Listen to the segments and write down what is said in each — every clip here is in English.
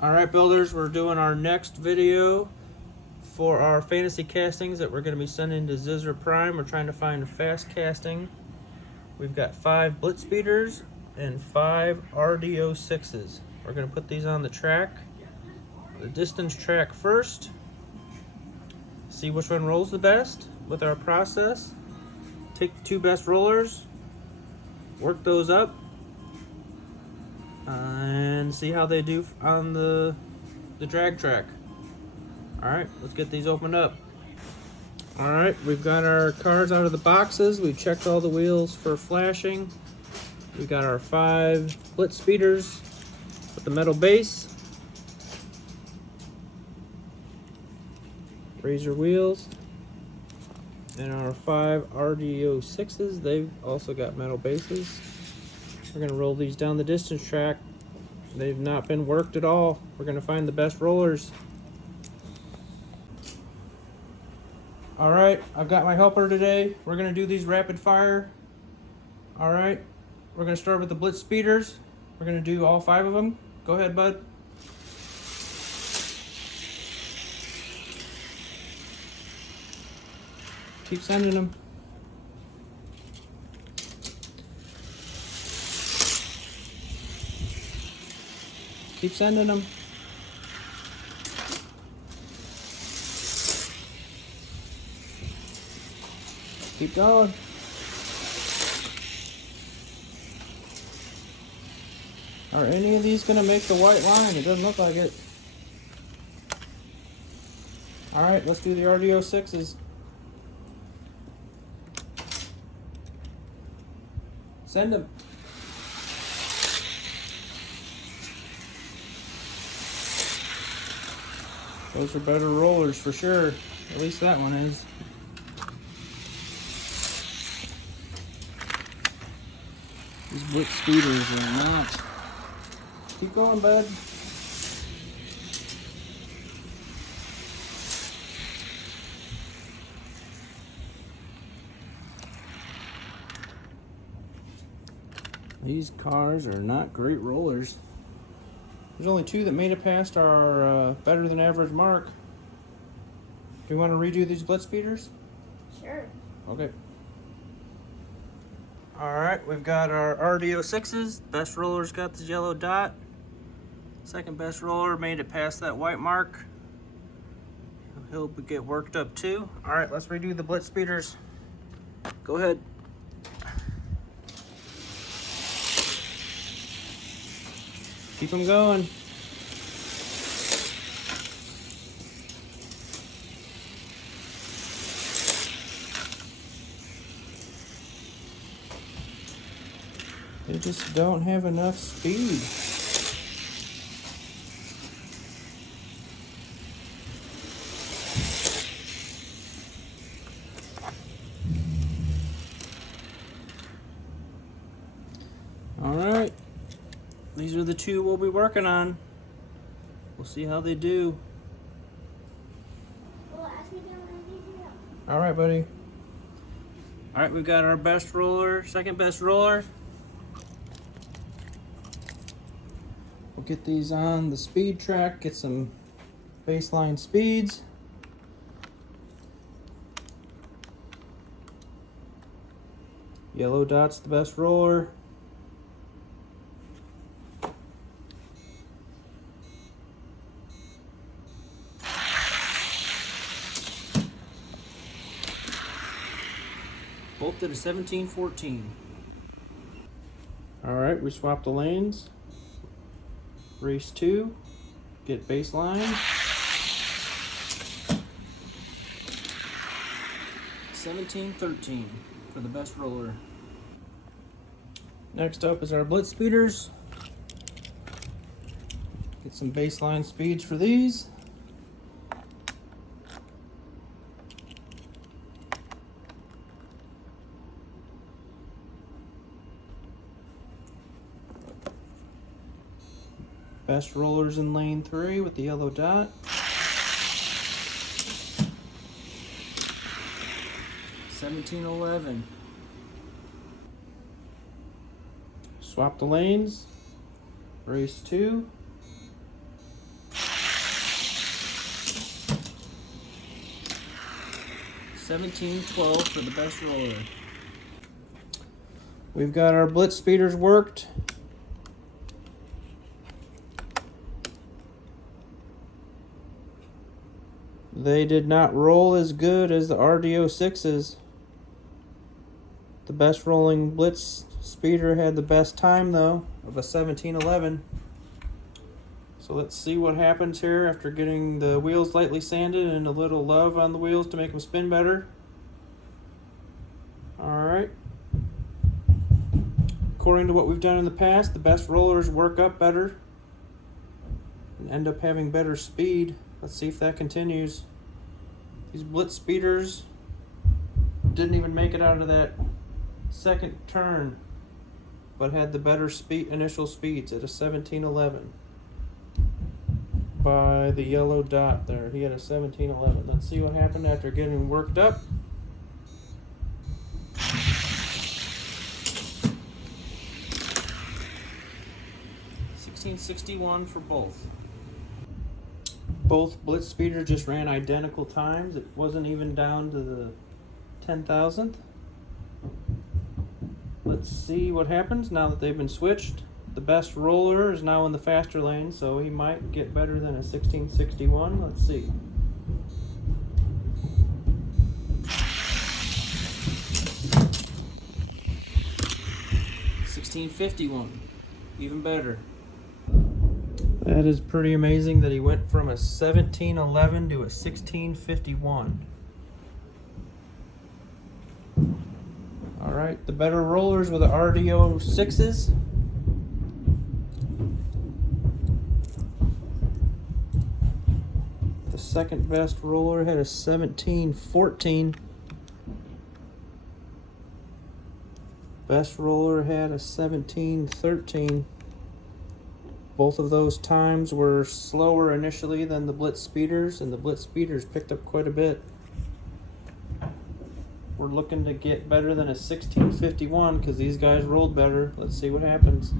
Alright builders, we're doing our next video for our fantasy castings that we're going to be sending to Zizra Prime. We're trying to find a fast casting. We've got 5 Blitzspeeders and 5 RDO6s. We're going to put these on the track. The distance track first. See which one rolls the best with our process. Take the 2 best rollers, work those up, and see how they do on the drag track. Alright, let's get these opened up. Alright, we've got our cards out of the boxes. We've checked all the wheels for flashing. We've got our 5 Blitzspeeders with the metal base. Razor wheels. And our 5 RDO6s, they've also got metal bases. We're going to roll these down the distance track. They've not been worked at all. We're going to find the best rollers. Alright, I've got my helper today. We're going to do these rapid fire. Alright, we're going to start with the Blitzspeeders. We're going to do all 5 of them. Go ahead, bud. Keep sending them. Keep sending them. Keep going. Are any of these going to make the white line? It doesn't look like it. Alright, let's do the RDO6s. Send them. Those are better rollers for sure. At least that one is. These Blitzspeeders are not. Keep going, bud. These cars are not great rollers. There's only 2 that made it past our better than average mark. Do you want to redo these Blitzspeeders? Sure. Okay. Alright, we've got our RDO6s. Best roller's got the yellow dot. Second best roller made it past that white mark. He'll get worked up too. Alright, let's redo the Blitzspeeders. Go ahead. Keep them going. They just don't have enough speed. All right. These are the 2 we'll be working on. We'll see how they do. Well, ask me down when I need you. All right, buddy. All right, we've got our best roller, second best roller. We'll get these on the speed track, get some baseline speeds. Yellow dot's the best roller. Both did a 17-14. All right, we swapped the lanes. Race 2, get baseline. 17-13 for the best roller. Next up is our Blitzspeeders. Get some baseline speeds for these. Best rollers in lane 3 with the yellow dot. 1711. Swap the lanes. Race 2. 1712 for the best roller. We've got our blitz speeders worked. They did not roll as good as the RDO6s. The best rolling blitz speeder had the best time though of a 1711. So let's see what happens here after getting the wheels lightly sanded and a little love on the wheels to make them spin better. Alright. According to what we've done in the past, the best rollers work up better and end up having better speed. Let's see if that continues. These blitz speeders didn't even make it out of that second turn, but had the better initial speeds at a 1711. By the yellow dot there. He had a 1711. Let's see what happened after getting worked up. $16.61 for both. Both blitz speeders just ran identical times. It wasn't even down to the 10,000th. Let's see what happens now that they've been switched. The best roller is now in the faster lane, so he might get better than a 1661. Let's see. $16.51, even better. That is pretty amazing that he went from a 1711 to a 1651. All right, the better rollers were the RDO 6s. The second best roller had a 1714. Best roller had a 1713. Both of those times were slower initially than the blitz speeders, and the blitz speeders picked up quite a bit. We're looking to get better than a 1651 because these guys rolled better. Let's see what happens.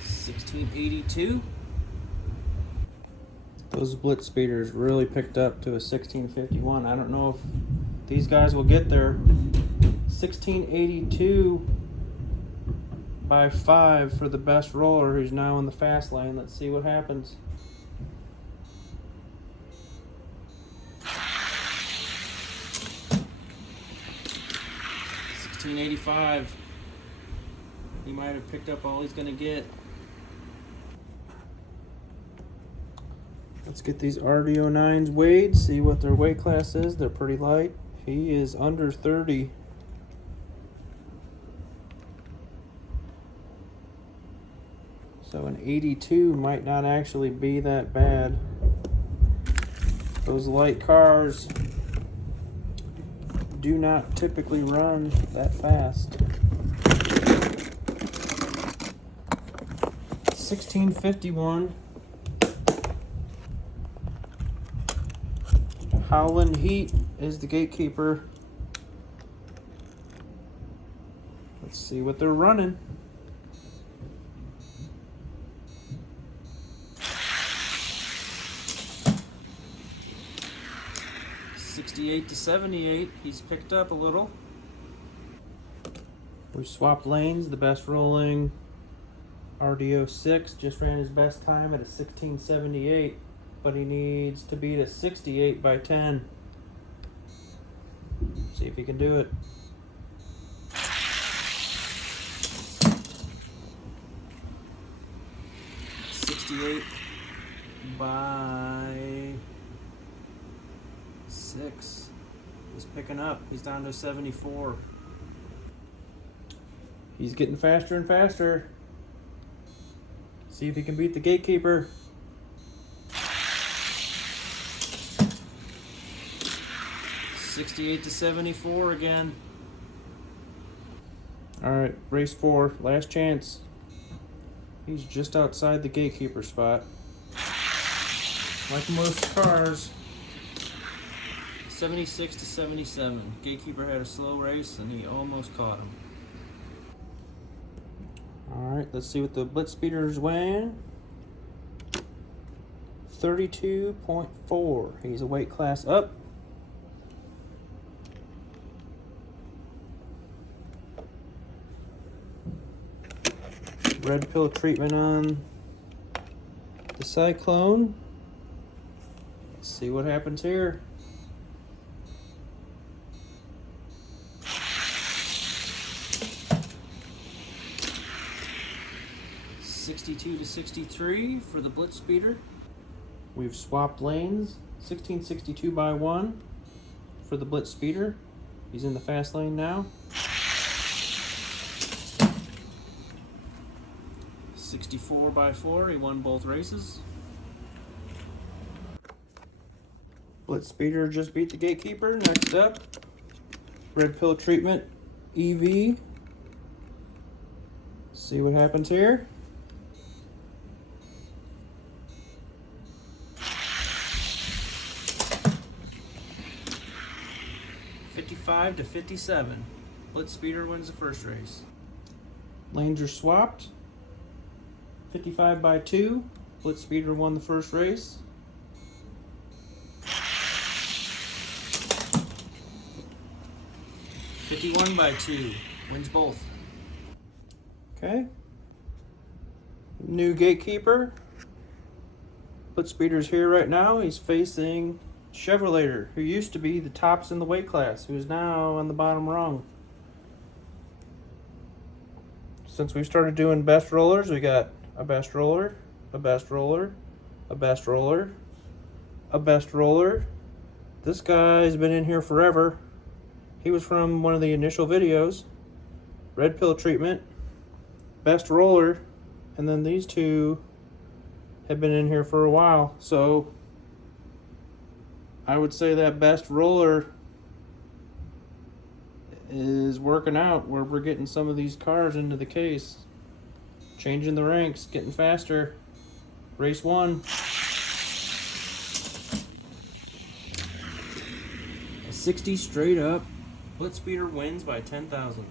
$16.82. Those blitz speeders really picked up to a 1651. I don't know if these guys will get there. 1682 by 5 for the best roller, who's now in the fast lane. Let's see what happens. $16.85. He might have picked up all he's gonna get. Let's get these RDO9s weighed, see what their weight class is. They're pretty light. He is under 30. So an 82 might not actually be that bad. Those light cars do not typically run that fast. 1651. Howlin' Heat is the gatekeeper. Let's see what they're running. $68 to $78. He's picked up a little. We swapped lanes. The best rolling RDO 6 just ran his best time at a 1678. But he needs to beat a 68 by 10. See if he can do it. $68 by 6. He's picking up. He's down to 74. He's getting faster and faster. See if he can beat the gatekeeper. $68 to $74 again. Alright, race 4, last chance. He's just outside the gatekeeper spot. Like most cars. 76 to 77. Gatekeeper had a slow race and he almost caught him. Alright, let's see what the Blitzspeeder's weighing. 32.4. He's a weight class up. Red pill treatment on the Cyclone. Let's see what happens here. $62 to $63 for the Blitzspeeder. We've swapped lanes. 1662 by 1 for the Blitzspeeder. He's in the fast lane now. 64 by 4. He won both races. Blitzspeeder just beat the Gatekeeper. Next up, Red Pill Treatment EV. See what happens here. $55 to $57. Blitzspeeder wins the first race. Lanes are swapped. 55 by 2. Blitzspeeder won the first race. $51 by 2. Wins both. Okay. New Gatekeeper. Blitzspeeder's here right now. He's facing Chevrolet, who used to be the tops in the weight class, who's now on the bottom rung. Since we started doing best rollers, we got a best roller, a best roller, a best roller, a best roller. This guy's been in here forever. He was from one of the initial videos. Red Pill Treatment, best roller, and then these two have been in here for a while. So I would say that best roller is working out, where we're getting some of these cars into the case. Changing the ranks, getting faster. Race 1. A 60 straight up. Blitzspeeder wins by 10,000.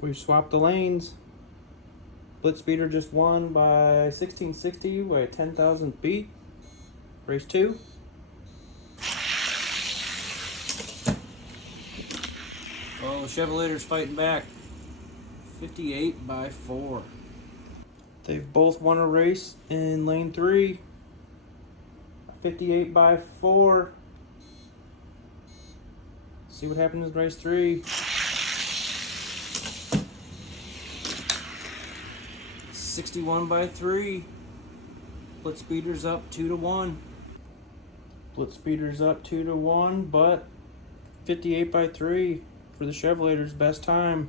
We've swapped the lanes. Blitzspeeder just won by 1660 by 10,000 beat. Race 2. Oh, the Chevrolet's fighting back. 58 by 4. They've both won a race in lane 3. 58 by 4. See what happens in race 3. 61 by 3. Blitzspeeder's up 2 to 1. Blitzspeeder's up 2 to 1, but 58 by 3 for the Chevrolet's best time.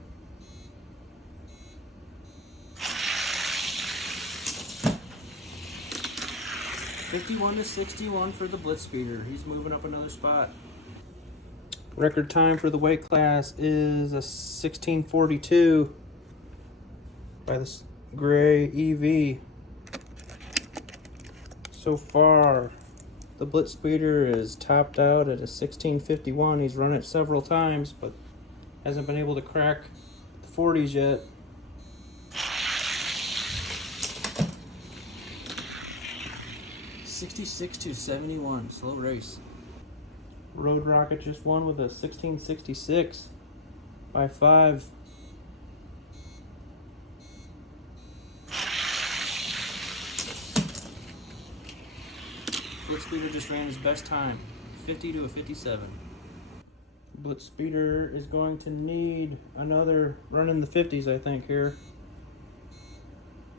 $51 to $61 for the Blitzspeeder. He's moving up another spot. Record time for the weight class is a 1642 by this gray EV. So far, the Blitzspeeder is topped out at a 1651. He's run it several times, but hasn't been able to crack the 40s yet. $66 to $71. Slow race. Road Rocket just won with a 1666 by 5. Blitzspeeder just ran his best time, 50 to a 57. Blitzspeeder is going to need another run in the 50s, I think, here.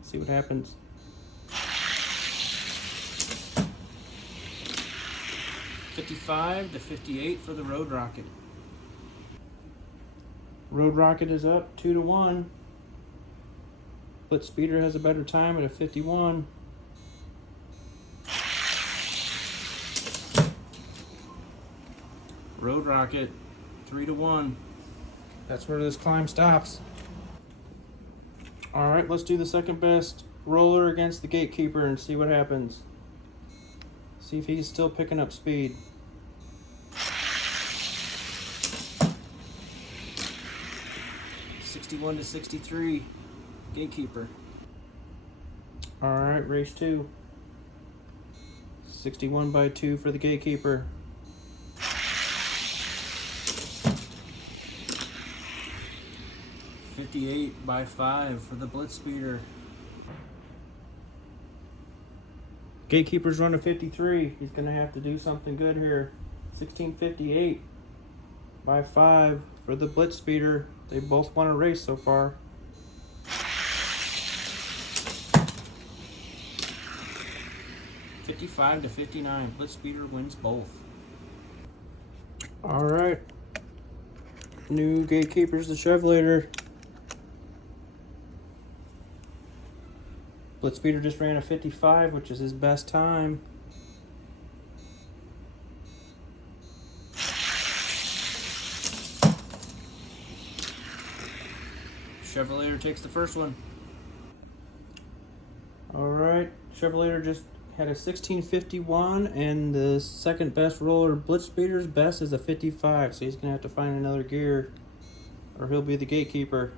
See what happens. $55 to $58 for the Road Rocket. Road Rocket is up 2 to 1. Blitzspeeder has a better time at a 51. Road Rocket 3 to 1. That's where this climb stops. All right, let's do the second best roller against the Gatekeeper and see what happens. See if he's still picking up speed. $61 to $63. gatekeeper. Alright, race 2. 61 by 2 for the gatekeeper. $58 by 5 for the Blitzspeeder. Gatekeeper's running 53. He's gonna have to do something good here. 1658 by 5 for the Blitzspeeder. They both won a race so far. $55 to 59. Blitzspeeder wins both. All right. New gatekeeper's the Chevlator. Blitzspeeder just ran a 55, which is his best time. Chevlator takes the first one. Alright, Chevlator just had a 1651, and the second best roller, Blitzspeeder's best, is a 55, so he's going to have to find another gear, or he'll be the gatekeeper.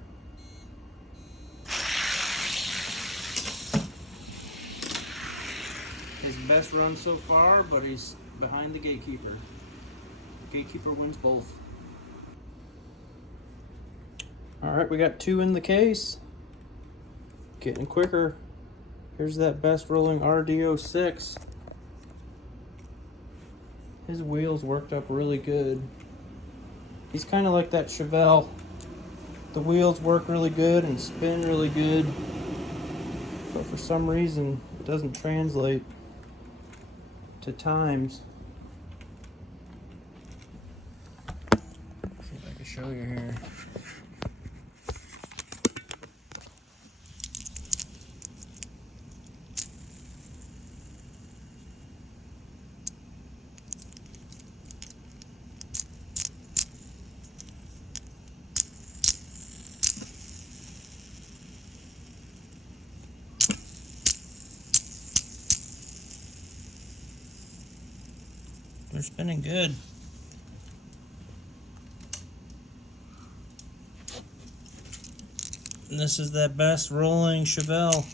His best run so far, but he's behind the gatekeeper. Gatekeeper wins both. Alright, we got 2 in the case. Getting quicker. Here's that best rolling RD06. His wheels worked up really good. He's kind of like that Chevelle. The wheels work really good and spin really good, but for some reason it doesn't translate to times. Let's see if I can show you here. They're spinning good. And this is that best rolling Chevelle.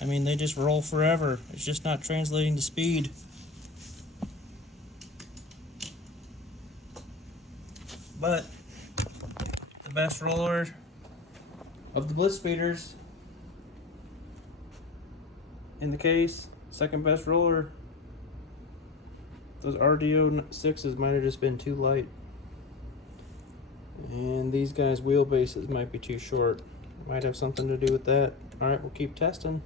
I mean, they just roll forever. It's just not translating to speed. But the best roller of the Blitzspeeders in the case, second best roller. Those RD06s might have just been too light. And these guys' wheelbases might be too short. Might have something to do with that. Alright, we'll keep testing.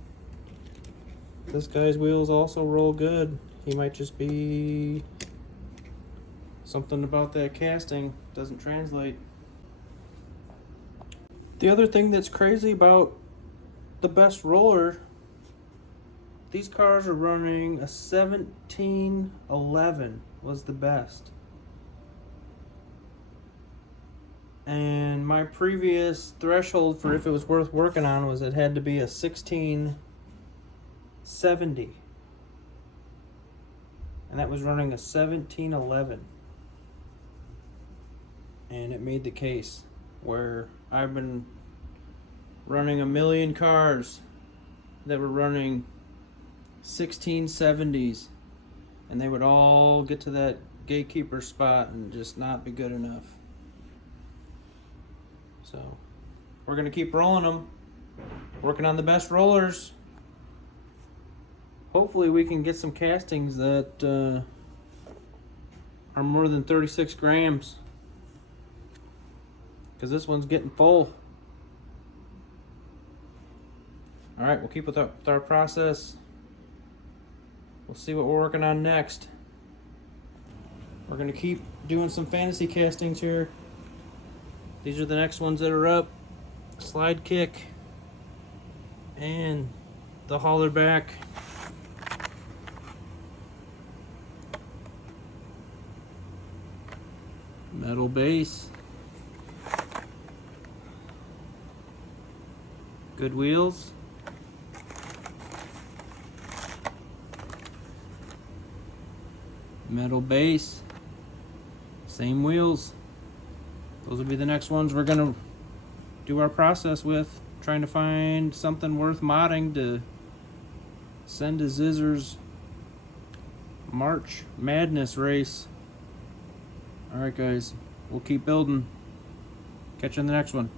This guy's wheels also roll good. He might just be something about that casting doesn't translate. The other thing that's crazy about the best roller, these cars are running a 1711 was the best. And my previous threshold for if it was worth working on was it had to be a 1670. And that was running a 1711. And it made the case where I've been running a million cars that were running 1670s, and they would all get to that gatekeeper spot and just not be good enough. So we're gonna keep rolling them, working on the best rollers. Hopefully we can get some castings that are more than 36 grams, because this one's getting full. All right, we'll keep with our process. We'll see what we're working on next. We're gonna keep doing some fantasy castings here. These are the next ones that are up. Slide kick and the hauler back. Metal base. Good wheels. Metal base, same wheels. Those will be the next ones we're gonna do our process with, trying to find something worth modding to send to Zizzer's March Madness race. Alright guys, we'll keep building. Catch you in the next one.